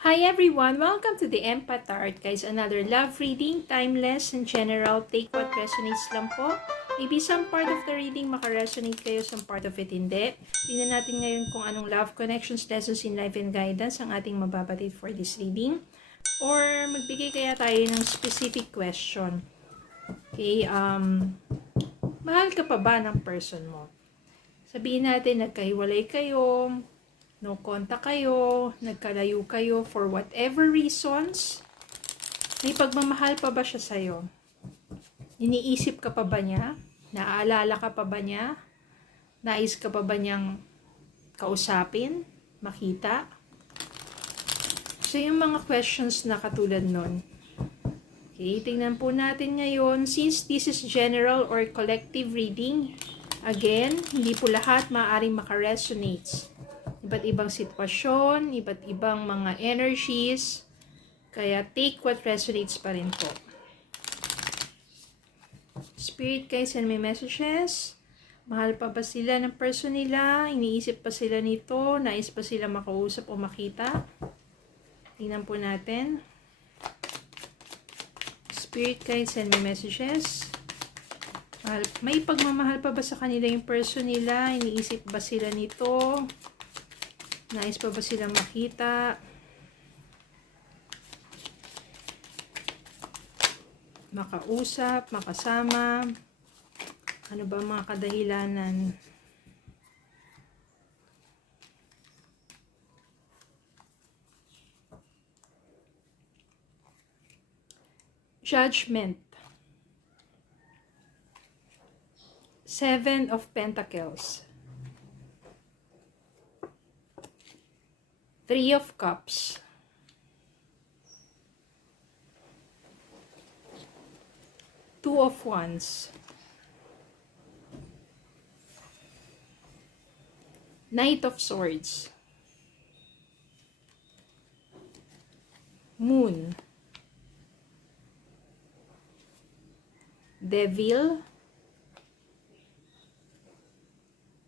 Hi everyone! Welcome to the Empath Art, guys. Another love reading, timeless and general. Take what resonates lang po. Maybe some part of the reading makaresonate kayo, some part of it hindi. Tingnan natin ngayon kung anong love connections, lessons in life and guidance ang ating mababatid for this reading. Or magbigay kaya tayo ng specific question. Okay, mahal ka pa ba ng person mo? Sabihin natin, nagkahiwalay kayo, no contact kayo, nagkalayo kayo for whatever reasons. May pagmamahal pa ba siya sa'yo? Iniisip ka pa ba niya? Naaalala ka pa ba niya? Nais ka pa ba niyang kausapin? Makita? So yung mga questions na katulad nun. Okay, tingnan po natin ngayon. Since this is general or collective reading, again, hindi po lahat maaaring makaresonate. Iba't ibang sitwasyon, iba't ibang mga energies. Kaya take what resonates pa rin po. Spirit guys, send me messages. Mahal pa ba sila ng person nila? Iniisip pa sila nito? Nais pa sila makausap o makita? Tingnan po natin. Spirit guys, send me messages. May pagmamahal pa ba sa kanila yung person nila? Iniisip ba sila nito? Nais pa ba silang makita? Makausap, makasama? Ano ba mga kadahilanan? Judgment. 7 of Pentacles. 3 of Cups. Two of Wands. Knight of Swords. Moon. Devil.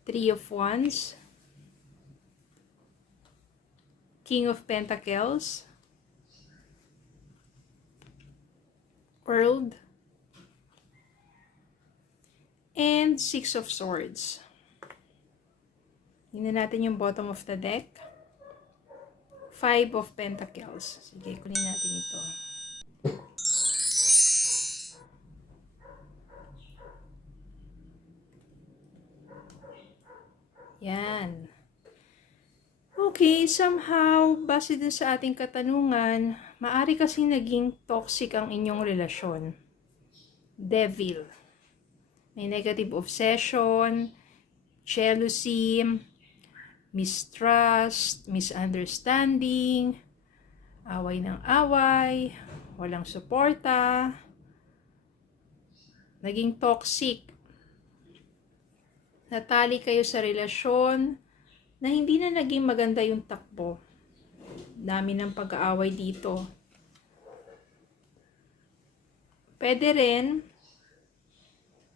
Three of Wands. King of Pentacles, World, and Six of Swords. Tingnan natin yung bottom of the deck. 5 of Pentacles. Sige, kunin natin ito. Yan. Okay, somehow, base din sa ating katanungan, maari kasing naging toxic ang inyong relasyon. Devil. May negative obsession, jealousy, mistrust, misunderstanding, away ng away, walang suporta, naging toxic. Natali kayo sa relasyon, na hindi na naging maganda yung takbo. Dami ng pag-aaway dito. Pwede rin,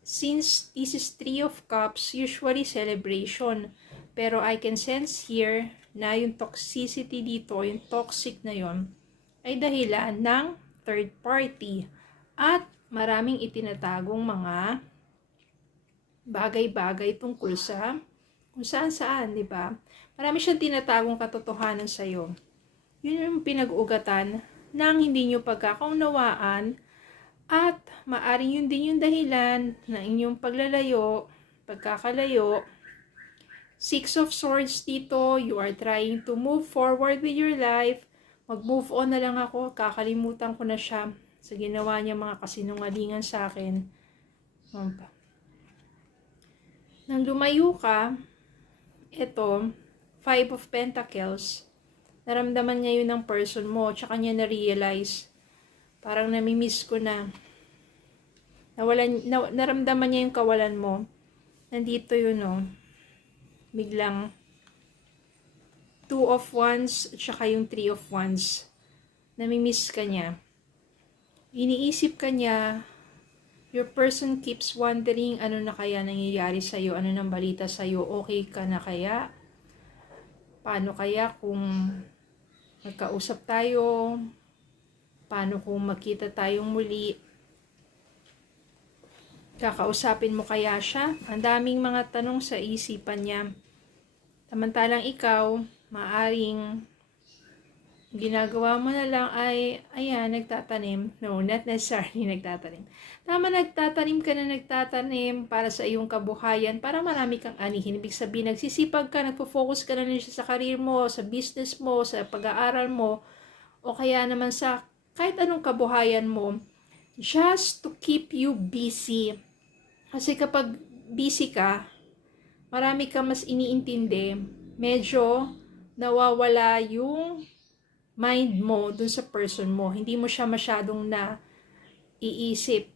since this is 3 of Cups, usually celebration. Pero I can sense here na yung toxicity dito, yung toxic na yon, ay dahilan ng third party. At maraming itinatagong mga bagay-bagay tungkol sa kung saan-saan, di ba? Marami siyang tinatagong katotohanan sa'yo. Yun yung pinag-ugatan ng hindi nyo pagkakaunawaan at maaring yun din yung dahilan ng inyong paglalayo, pagkakalayo. 6 of Swords dito, you are trying to move forward with your life. Mag-move on na lang ako, kakalimutan ko na siya sa ginawa niya mga kasinungalingan sa akin. Nang lumayo ka, ito, 5 of Pentacles, naramdaman niya yun ng person mo, tsaka niya na-realize, parang namimiss ko na. Naramdaman niya yung kawalan mo. Nandito yun, no? Biglang, 2 of Wands, tsaka yung 3 of Wands. Namimiss ka niya. Iniisip ka niya, your person keeps wondering ano na kaya nangyayari sa'yo, ano nang balita sa'yo, okay ka na kaya? Paano kaya kung magkausap tayo, paano kung magkita tayong muli, kakausapin mo kaya siya? Ang daming mga tanong sa isipan niya. Samantalang ikaw, maaring ginagawa mo na lang ay, ayan, nagtatanim. No, not necessarily nagtatanim. Tama, nagtatanim ka na nagtatanim para sa iyong kabuhayan, para marami kang anihin. Ibig sabihin, nagsisipag ka, nagpo-focus ka na sa career mo, sa business mo, sa pag-aaral mo, o kaya naman sa kahit anong kabuhayan mo, just to keep you busy. Kasi kapag busy ka, marami ka mas iniintindi, medyo nawawala yung mind mo dun sa person mo. Hindi mo siya masyadong iisip.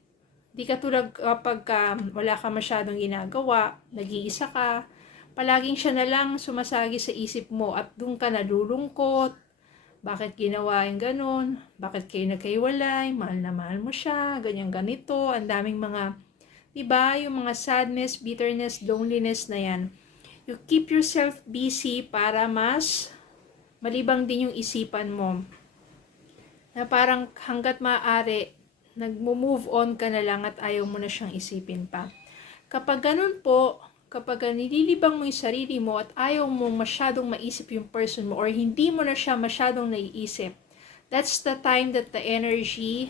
Di ka tulad kapag wala ka masyadong ginagawa, nag-iisa ka, palaging siya na lang sumasagi sa isip mo at dun ka nalulungkot. Bakit ginawa yung ganun? Bakit kayo nagkaiwalay? Mahal na mahal mo siya, ganyan ganito. Ang daming mga, diba, yung mga sadness, bitterness, loneliness na yan. You keep yourself busy para mas malibang din yung isipan mo. Na parang hanggat maaari, nagmo-move on ka na lang at ayaw mo na siyang isipin pa. Kapag ganun po, kapag nililibang mo yung sarili mo at ayaw mo masyadong maisip yung person mo or hindi mo na siya masyadong naiisip, that's the time that the energy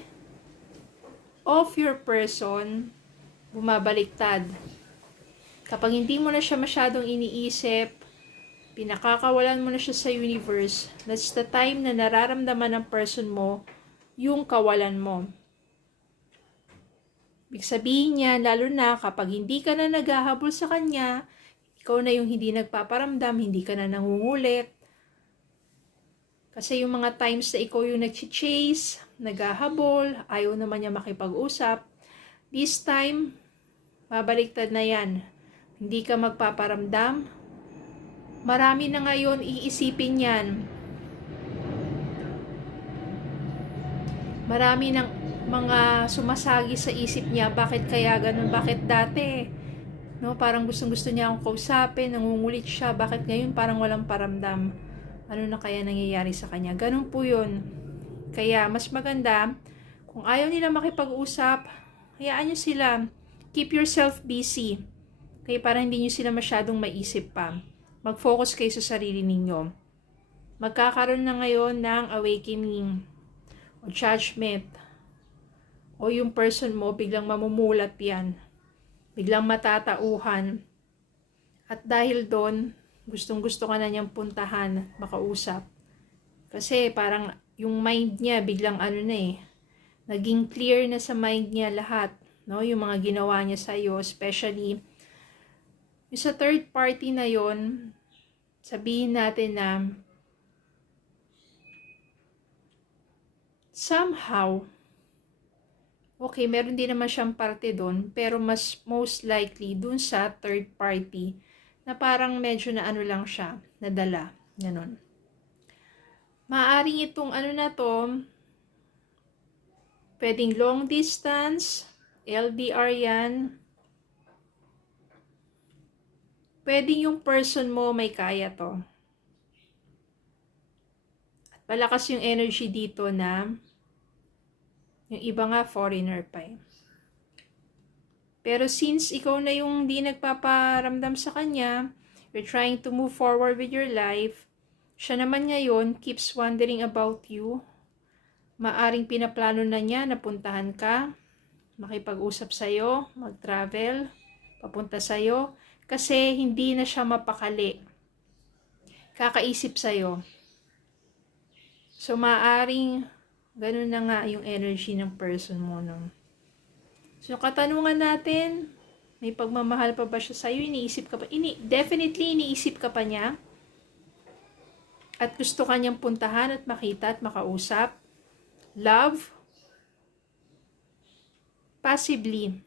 of your person bumabaliktad. Kapag hindi mo na siya masyadong iniisip, pinakakawalan mo na siya sa universe, that's the time na nararamdaman ng person mo yung kawalan mo. Ibig sabihin niya, lalo na kapag hindi ka na naghahabol sa kanya, ikaw na yung hindi nagpaparamdam, hindi ka na nangungulit. Kasi yung mga times na ikaw yung nag-chase, naghahabol, ayaw naman niya makipag-usap, this time, babaliktad na yan. Hindi ka magpaparamdam, marami na ngayon iisipin yan. Marami ng mga sumasagi sa isip niya, bakit kaya ganun, bakit dati, no, parang gustong-gusto niya akong kausapin, nangungulit siya, bakit ngayon parang walang paramdam, ano na kaya nangyayari sa kanya, ganun po yun. Kaya mas maganda, kung ayaw nila makipag-usap, hayaan nyo sila, keep yourself busy, kaya parang hindi nyo sila masyadong maisip pa. Mag-focus kayo sa sarili ninyo. Magkakaroon na ngayon ng awakening o judgment. O yung person mo, biglang mamumulat yan. Biglang matatauhan. At dahil doon, gustong-gusto ka na niyang puntahan, makausap. Kasi parang yung mind niya, biglang naging clear na sa mind niya lahat. No? Yung mga ginawa niya sa'yo, especially yung sa third party na yon, sabihin natin na somehow, okay, meron din naman siyang parte doon, pero most likely doon sa third party na parang medyo na lang siya, nadala, ganun. Maaring itong na to, pwedeng long distance, LDR yan. Pwedeng yung person mo may kaya to. At malakas yung energy dito na yung iba nga foreigner pa eh. Pero since ikaw na yung di nagpaparamdam sa kanya, you're trying to move forward with your life, siya naman ngayon keeps wondering about you. Maaring pinaplano na niya na puntahan ka, makipag-usap sa'yo, mag-travel, papunta sa'yo, kasi hindi na siya mapakali. Kakaisip sa'yo. So, maaring ganun na nga yung energy ng person mo. No? So, katanungan natin, may pagmamahal pa ba siya sa'yo? Iniisip ka pa? Definitely, iniisip ka pa niya. At gusto ka niyang puntahan at makita at makausap. Love? Possibly.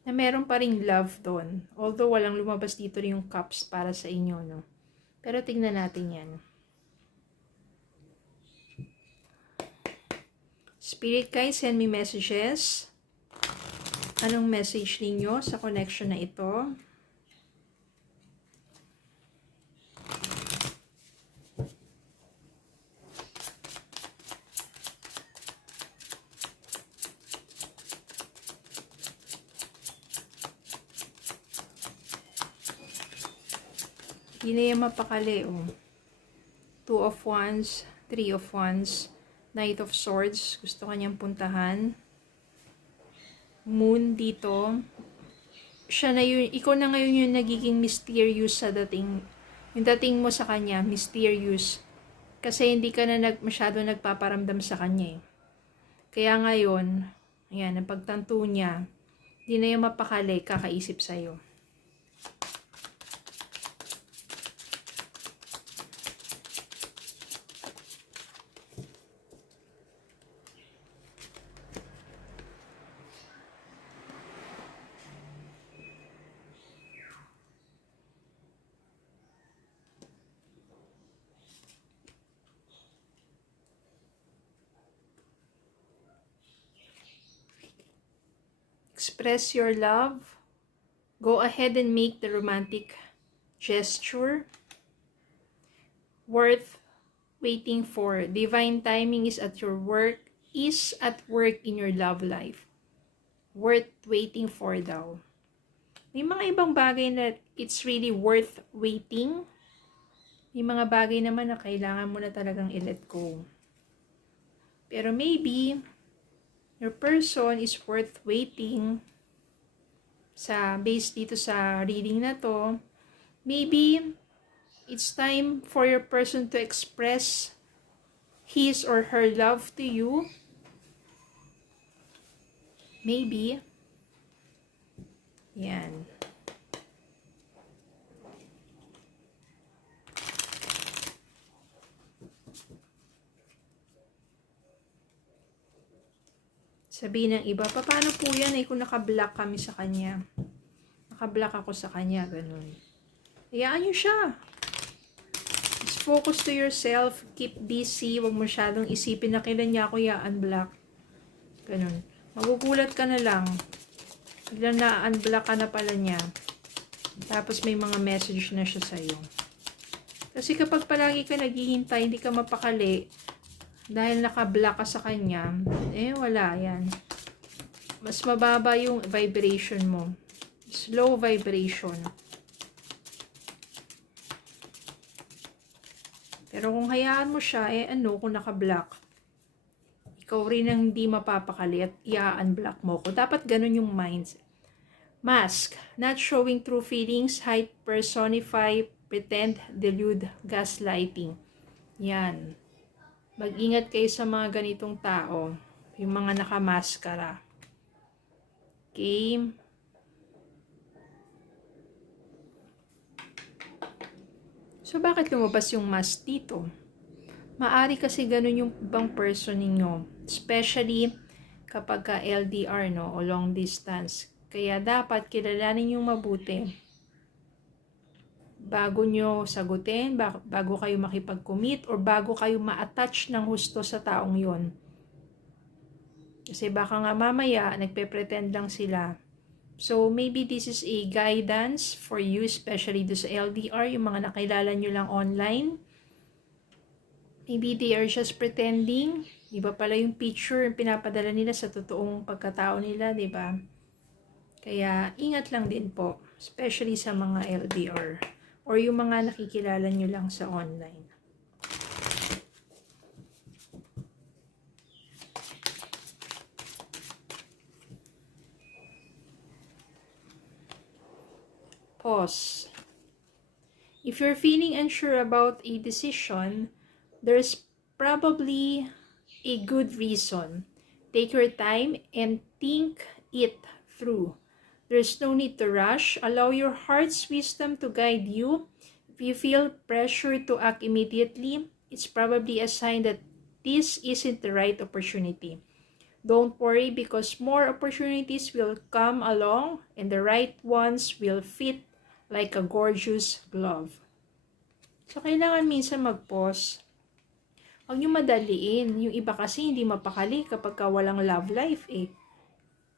Na meron pa ring love doon. Although walang lumabas dito yung cups para sa inyo, no? Pero tingnan natin yan. Spirit guys, send me messages. Anong message ninyo sa connection na ito? Hindi na yan mapakali, oh. Two of Wands, Three of Wands, Knight of Swords. Gusto kanyang puntahan. Moon dito. Siya na yun, ikaw na ngayon yung nagiging mysterious sa dating. Yung dating mo sa kanya, mysterious. Kasi hindi ka na masyado nagpaparamdam sa kanya eh. Kaya ngayon, ayan, ang pagtanto niya, hindi na yung mapakali, kakaisip sa'yo. Express your love. Go ahead and make the romantic gesture. Worth waiting for. Divine timing is at your work, is at work in your love life. Worth waiting for daw. May mga ibang bagay na it's really worth waiting. May mga bagay naman na kailangan mo na talagang i-let go. Pero maybe, your person is worth waiting. Based dito sa reading na to, maybe it's time for your person to express his or her love to you. Maybe. Yan. Sabihin ng iba, paano po yan kung naka-block kami sa kanya? Naka-block ako sa kanya, ganun. Hayaan nyo siya. Just focus to yourself, keep busy, huwag masyadong isipin na kailan niya ako i-unblock. Ganun. Magugulat ka na lang. Biglang na-unblock ka na pala niya. Tapos may mga message na siya sa'yo. Kasi kapag palagi ka naghihintay, hindi ka mapakali, dahil naka-block ka sa kanya, wala yan. Mas mababa yung vibration mo. Slow vibration. Pero kung hayaan mo siya, kung naka-block, ikaw rin ang hindi mapapakali at i-unblock mo ko. Dapat ganun yung mindset. Mask. Not showing true feelings, hide, personify, pretend, delude, gaslighting. Yan. Mag-ingat kayo sa mga ganitong tao. Yung mga nakamaskara. Okay? So, bakit lumabas yung mask dito? Maari kasi ganun yung ibang person ninyo. Especially kapag ka LDR, no? O long distance. Kaya dapat kilalanin yung mabuti. Bago nyo sagutin, bago kayo makipag-commit, or bago kayo ma-attach ng husto sa taong yon. Kasi baka nga mamaya, nagpe-pretend lang sila. So, maybe this is a guidance for you, especially do sa LDR, yung mga nakilala nyo lang online. Maybe they are just pretending. Iba pala yung picture, yung pinapadala nila sa totoong pagkatao nila, di ba? Kaya, ingat lang din po, especially sa mga LDR. Or yung mga nakikilala nyo lang sa online. Pause. If you're feeling unsure about a decision, there's probably a good reason. Take your time and think it through. There's no need to rush. Allow your heart's wisdom to guide you. If you feel pressure to act immediately, it's probably a sign that this isn't the right opportunity. Don't worry because more opportunities will come along and the right ones will fit like a gorgeous glove. So, kailangan minsan mag-pause. Huwag nyo madaliin. Yung iba kasi hindi mapakali kapag walang love life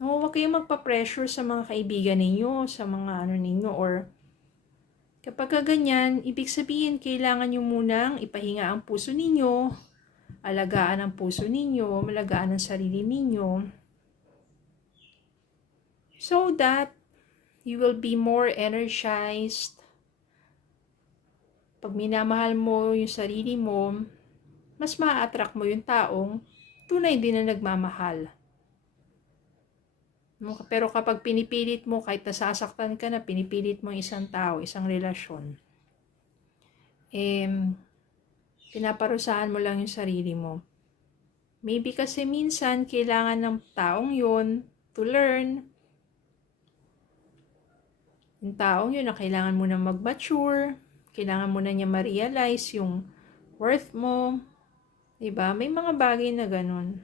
No, huwag kayong magpa-pressure sa mga kaibigan ninyo, sa mga ninyo, or kapag ganyan, ibig sabihin, kailangan nyo munang ipahinga ang puso ninyo, alagaan ang puso ninyo, malagaan ang sarili ninyo, so that you will be more energized, Pag minamahal mo yung sarili mo, mas ma-attract mo yung taong tunay din na nagmamahal. Pero kapag pinipilit mo, kahit nasasaktan ka na, pinipilit mo isang tao, isang relasyon, pinaparusahan mo lang yung sarili mo. Maybe kasi minsan, kailangan ng taong yun to learn. Yung taong yun na kailangan mo na mag-mature, kailangan mo na niya ma-realize yung worth mo. Diba? May mga bagay na ganun.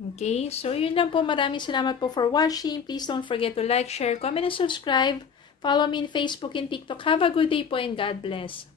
Okay? So, yun lang po. Maraming salamat po for watching. Please don't forget to like, share, comment, and subscribe. Follow me in Facebook and TikTok. Have a good day po and God bless.